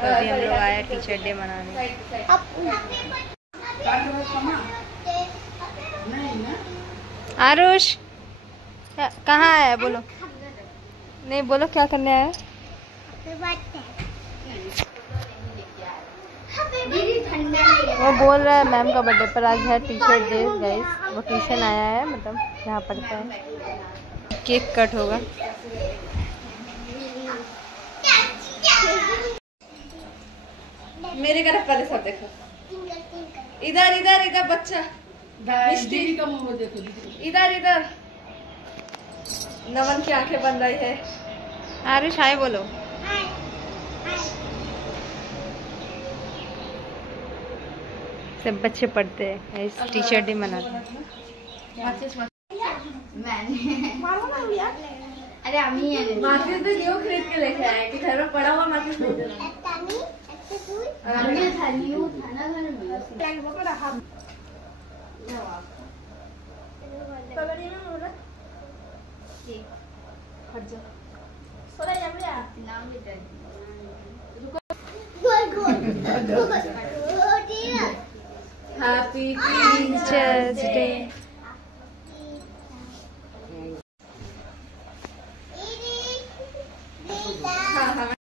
तो अभी हम लोग आए टीचर डे मनाने। आरुष कहाँ है बोलो? नहीं बोलो क्या करने आया? वो बोल रहा है मैम का बर्थडे पर आज है टीचर डे गाइस। वो ट्यूशन आया है, मतलब यहाँ पढ़ता है। केक कट होगा। मेरे तरफ पहले सब देखो, इधर इधर इधर बच्चा दीदी का मुंह देखो, इधर इधर नमन की आंखें बन रही है। आरुष हाय बोलो। सब बच्चे पढ़ते हैं, इस टीचर डे मनाते हैं। अरे अम्मी माचिस तो न्यू खरीद के लेके आए कि घर में पड़ा हुआ माचिस नहीं देना। Happy Teachers